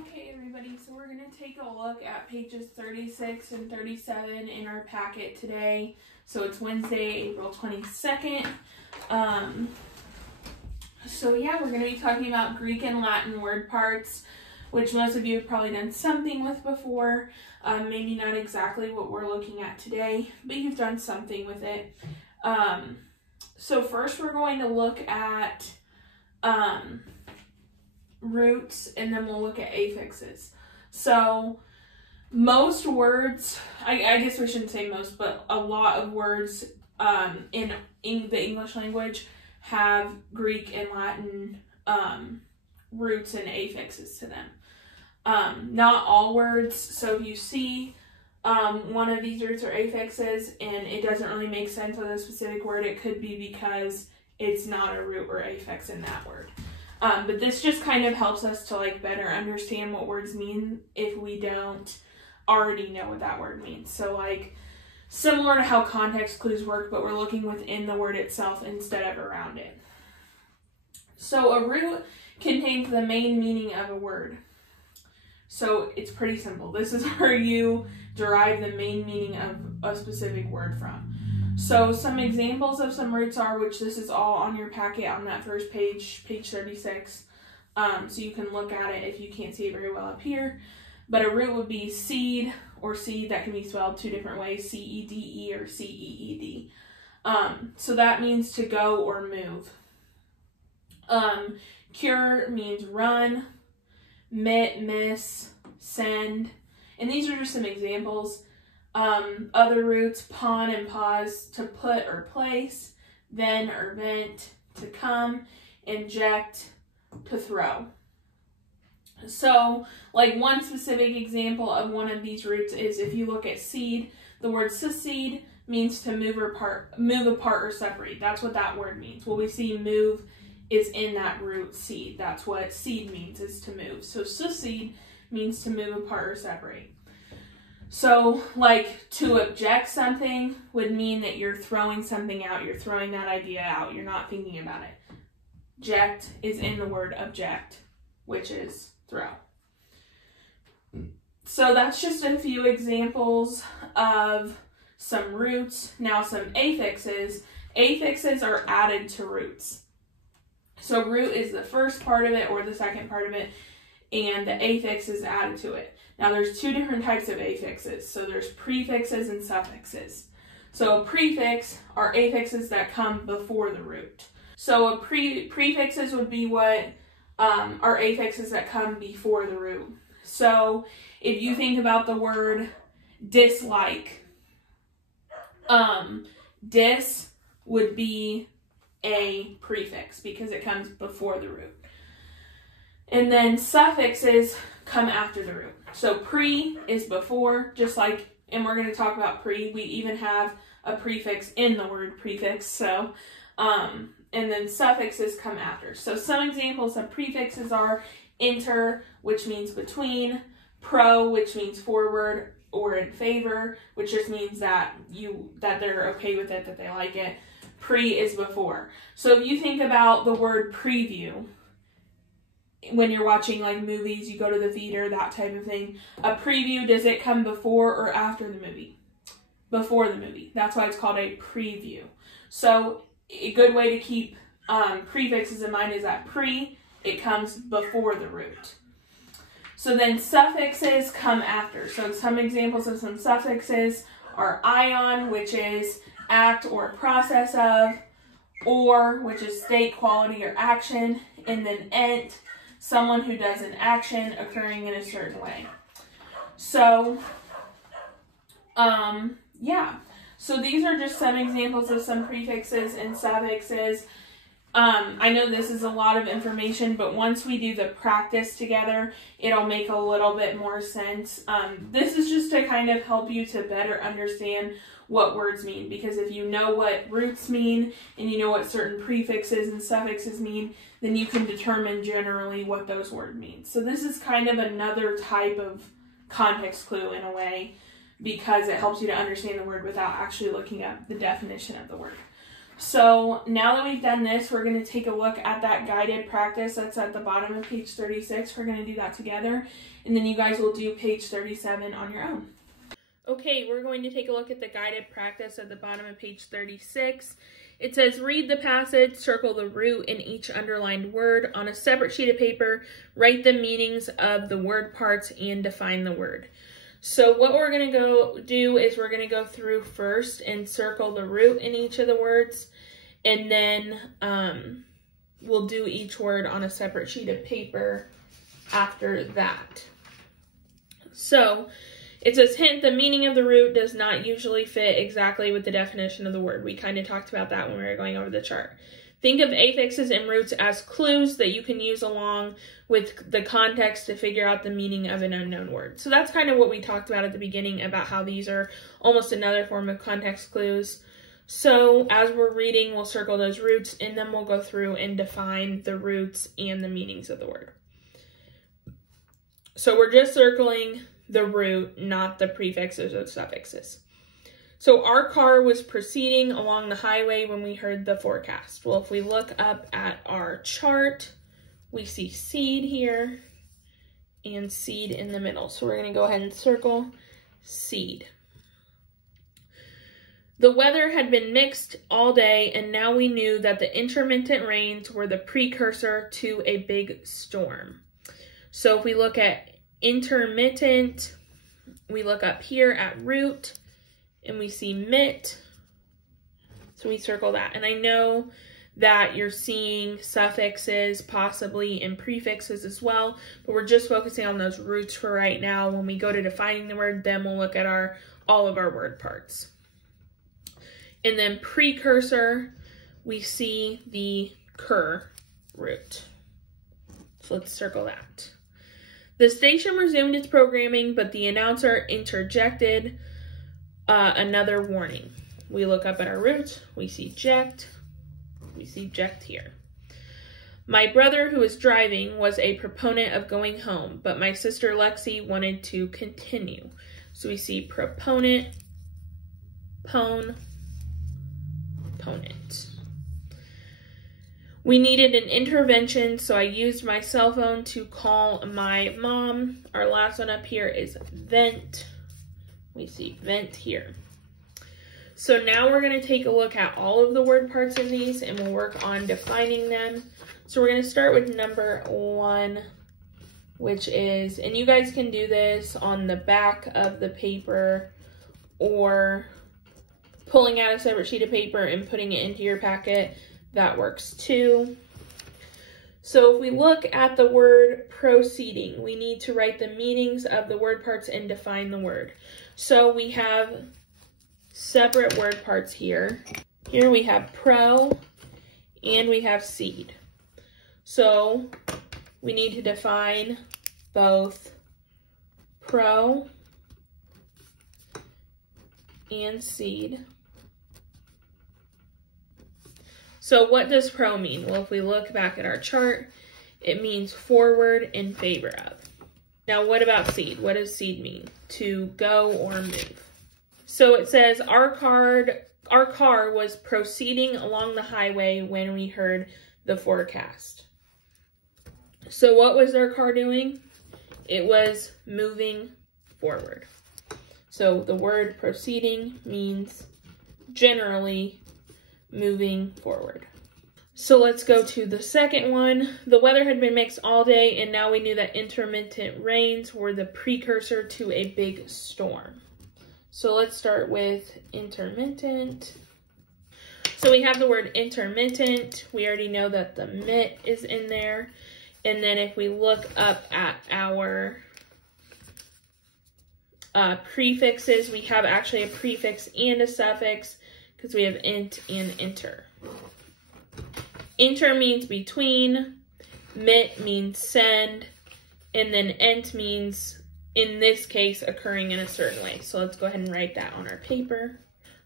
Okay, everybody, so we're going to take a look at pages 36 and 37 in our packet today. So it's Wednesday, April 22nd. So yeah, we're going to be talking about Greek and Latin word parts, which most of you have probably done something with before. Maybe not exactly what we're looking at today, but you've done something with it. So first we're going to look at roots, and then we'll look at affixes. So most words, I guess we shouldn't say most, but a lot of words in the English language have Greek and Latin roots and affixes to them. Not all words, so if you see one of these roots or affixes and it doesn't really make sense with a specific word, it could be because it's not a root or affix in that word. But this just kind of helps us to like better understand what words mean if we don't already know what that word means. So like similar to how context clues work, but we're looking within the word itself instead of around it. So a root contains the main meaning of a word. So it's pretty simple. This is where you derive the main meaning of a specific word from. So some examples of some roots are, which this is all on your packet on that first page, page 36. So you can look at it if you can't see it very well up here. But a root would be seed, or seed that can be spelled two different ways, C-E-D-E or C-E-E-D. So that means to go or move. Cure means run, mit, miss, send. And these are just some examples. Other roots, pawn and pause, to put or place, then or vent, to come, inject, to throw. So, like one specific example of one of these roots is if you look at seed, the word secede means to move apart or separate. That's what that word means. Well, we see move is in that root seed. That's what seed means, is to move. So secede means to move apart or separate. So, like, to object something would mean that you're throwing something out. You're throwing that idea out. You're not thinking about it. Object is in the word object, which is throw. So that's just a few examples of some roots. Now some affixes. Affixes are added to roots. So root is the first part of it or the second part of it, and the affix is added to it. Now there's two different types of affixes. So there's prefixes and suffixes. So a prefix are affixes that come before the root. So prefixes would be what are affixes that come before the root. So if you think about the word dislike, dis would be a prefix because it comes before the root. And then suffixes come after the root. So pre is before, just like, and we're going to talk about pre. We even have a prefix in the word prefix. So, and then suffixes come after. So some examples of prefixes are inter, which means between, pro, which means forward or in favor, which just means that they're okay with it, that they like it. Pre is before. So if you think about the word preview, when you're watching like movies, you go to the theater, that type of thing. A preview, does it come before or after the movie? Before the movie. That's why it's called a preview. So a good way to keep prefixes in mind is that pre, it comes before the root. So then suffixes come after. So some examples of some suffixes are ion, which is act or process of, or, which is state, quality, or action, and then ent, someone who does an action occurring in a certain way. So, yeah. So these are just some examples of some prefixes and suffixes. I know this is a lot of information, but once we do the practice together, it'll make a little bit more sense. This is just to kind of help you to better understand what words mean, because if you know what roots mean and you know what certain prefixes and suffixes mean, then you can determine generally what those words mean. So this is kind of another type of context clue in a way, because it helps you to understand the word without actually looking up the definition of the word. So now that we've done this, we're going to take a look at that guided practice that's at the bottom of page 36. We're going to do that together, and then you guys will do page 37 on your own. Okay, we're going to take a look at the guided practice at the bottom of page 36. It says, read the passage, circle the root in each underlined word. On a separate sheet of paper, write the meanings of the word parts and define the word. So what we're going to go do is we're going to go through first and circle the root in each of the words, and then we'll do each word on a separate sheet of paper after that. So it says, hint, the meaning of the root does not usually fit exactly with the definition of the word. We kind of talked about that when we were going over the chart. Think of affixes and roots as clues that you can use along with the context to figure out the meaning of an unknown word. So that's kind of what we talked about at the beginning about how these are almost another form of context clues. So as we're reading, we'll circle those roots, and then we'll go through and define the roots and the meanings of the word. So we're just circling the root, not the prefixes or suffixes. So our car was proceeding along the highway when we heard the forecast. Well, if we look up at our chart, we see seed here and seed in the middle. So we're going to go ahead and circle seed. The weather had been mixed all day, and now we knew that the intermittent rains were the precursor to a big storm. So if we look at intermittent, we look up here at root, and we see mit, so we circle that. And I know that you're seeing suffixes possibly and prefixes as well, but we're just focusing on those roots for right now. When we go to defining the word, then we'll look at all of our word parts. And then precursor, we see the cur root. So let's circle that. The station resumed its programming, but the announcer interjected another warning. We look up at our roots, we see ject, here. My brother, who was driving, was a proponent of going home, but my sister Lexi wanted to continue. So we see proponent, opponent. We needed an intervention, so I used my cell phone to call my mom. Our last one up here is vent. We see vent here. So now we're going to take a look at all of the word parts of these, and we'll work on defining them. So we're going to start with number 1, which is, and you guys can do this on the back of the paper or pulling out a separate sheet of paper and putting it into your packet. That works too. So if we look at the word proceeding, we need to write the meanings of the word parts and define the word. So we have separate word parts here. Here we have pro and we have seed. So we need to define both pro and seed. So what does pro mean? Well, if we look back at our chart, it means forward, in favor of. Now, what about seed? What does seed mean? To go or move. So it says, our car was proceeding along the highway when we heard the forecast. So what was our car doing? It was moving forward. So the word proceeding means generally moving forward. So let's go to the second one. The weather had been mixed all day, and now we knew that intermittent rains were the precursor to a big storm. So let's start with intermittent. So we have the word intermittent. We already know that the mit is in there. And then if we look up at our prefixes, we have actually a prefix and a suffix, because we have int and inter. Inter means between, mit means send, and then ent means, in this case, occurring in a certain way. So let's go ahead and write that on our paper.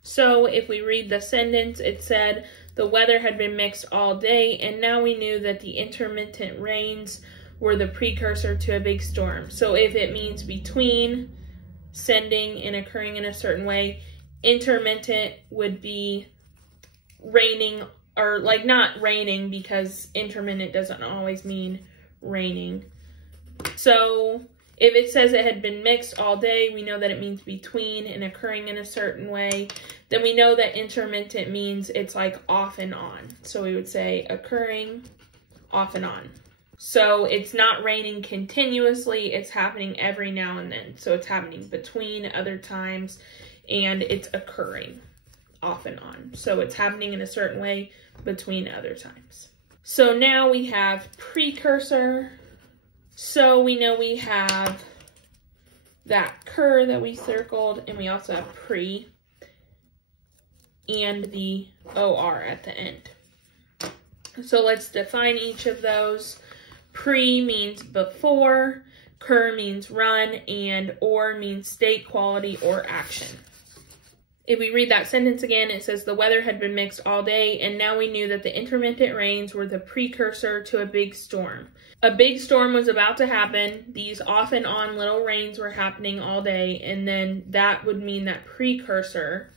So if we read the sentence, it said, the weather had been mixed all day, and now we knew that the intermittent rains were the precursor to a big storm. So if it means between, sending, and occurring in a certain way, intermittent would be raining, or like not raining, because intermittent doesn't always mean raining. So if it says it had been mixed all day, we know that it means between and occurring in a certain way. Then we know that intermittent means it's like off and on. So we would say occurring, off and on. So it's not raining continuously, it's happening every now and then. So it's happening between other times, and it's occurring off and on. So it's happening in a certain way between other times. So now we have precursor. So we know we have that cur that we circled, and we also have pre and the OR at the end. So let's define each of those. Pre means before, cur means run, and or means state, quality, or action. If we read that sentence again, it says the weather had been mixed all day, and now we knew that the intermittent rains were the precursor to a big storm. A big storm was about to happen. These off and on little rains were happening all day, and then that would mean that precursor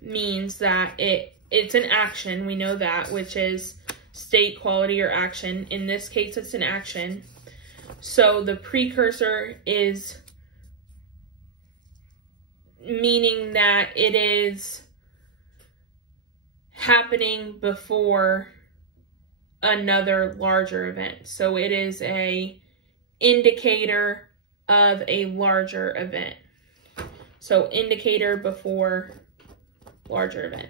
means that it's an action. We know that, which is state, quality, or action. In this case, it's an action. So the precursor is meaning that it is happening before another larger event. So it is a indicator of a larger event. So indicator before larger event.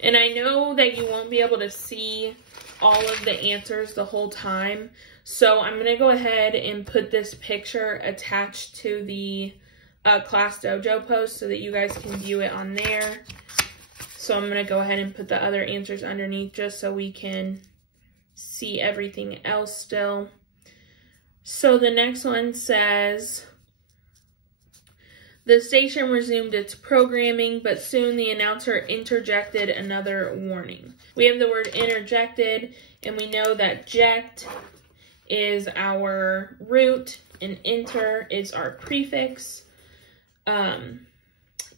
And I know that you won't be able to see all of the answers the whole time. So I'm going to go ahead and put this picture attached to the Class Dojo post so that you guys can view it on there. So I'm going to go ahead and put the other answers underneath just so we can see everything else still. So the next one says, the station resumed its programming, but soon the announcer interjected another warning. We have the word interjected, and we know that ject is our root and inter is our prefix.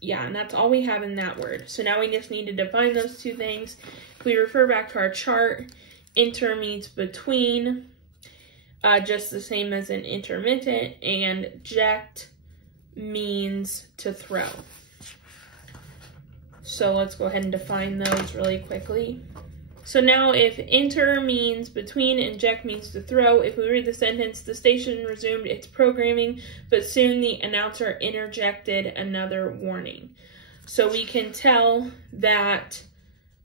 Yeah, and that's all we have in that word. So now we just need to define those two things. If we refer back to our chart, inter means between, just the same as in intermittent, and ject means to throw. So let's go ahead and define those really quickly. So now if inter means between and ject means to throw, if we read the sentence, the station resumed its programming, but soon the announcer interjected another warning. So we can tell that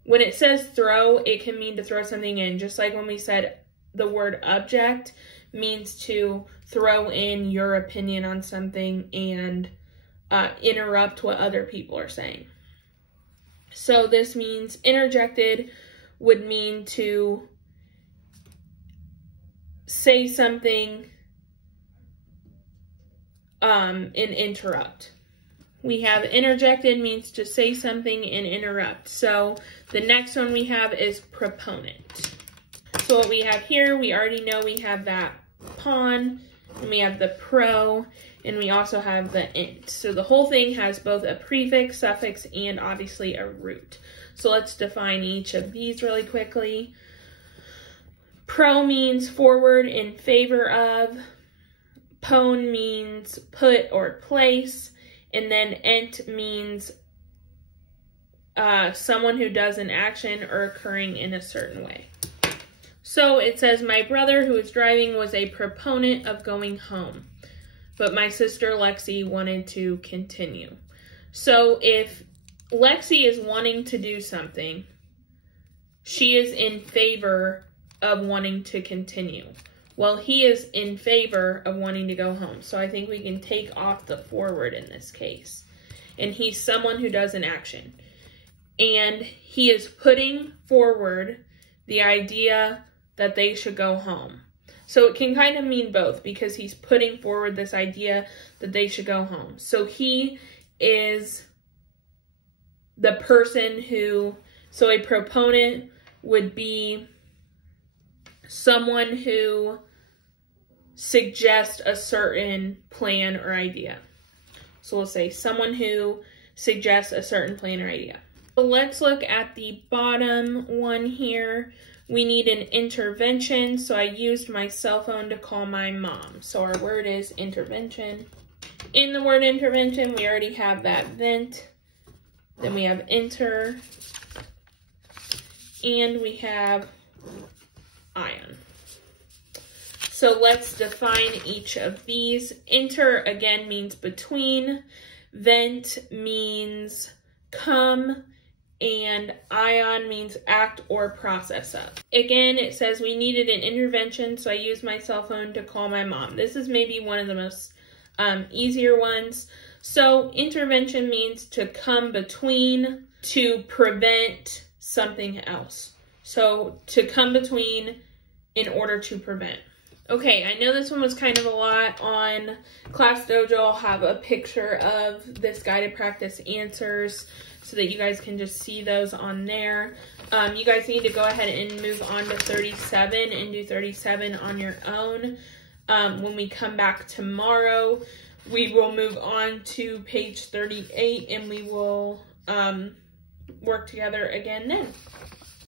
when it says throw, it can mean to throw something in. Just like when we said the word object means to throw in your opinion on something and interrupt what other people are saying. So this means interjected would mean to say something and interrupt. We have interjected means to say something and interrupt. So the next one we have is proponent. So what we have here, we already know we have that pon, and we have the pro, and we also have the int. So the whole thing has both a prefix, suffix, and obviously a root. So let's define each of these really quickly. Pro means forward, in favor of. Pon means put or place. And then ent means someone who does an action or occurring in a certain way. So it says, my brother who was driving was a proponent of going home, but my sister Lexi wanted to continue. So if Lexi is wanting to do something, she is in favor of wanting to continue. Well, he is in favor of wanting to go home. So I think we can take off the forward in this case. And he's someone who does an action. And he is putting forward the idea that they should go home. So it can kind of mean both, because he's putting forward this idea that they should go home. So he is the person who, so a proponent would be someone who suggests a certain plan or idea. So we'll say someone who suggests a certain plan or idea. So let's look at the bottom one here. We need an intervention, so I used my cell phone to call my mom. So our word is intervention. In the word intervention, we already have that vent. Then we have enter. And we have ion. So let's define each of these. Enter, again, means between. Vent means come. And ion means act or process of. Again, it says we needed an intervention, so I used my cell phone to call my mom. This is maybe one of the most easier ones. So intervention means to come between, to prevent something else. So to come between in order to prevent. Okay, I know this one was kind of a lot. On Class Dojo, I'll have a picture of this guided practice answers so that you guys can just see those on there. You guys need to go ahead and move on to 37 and do 37 on your own. When we come back tomorrow, we will move on to page 38 and we will work together again then.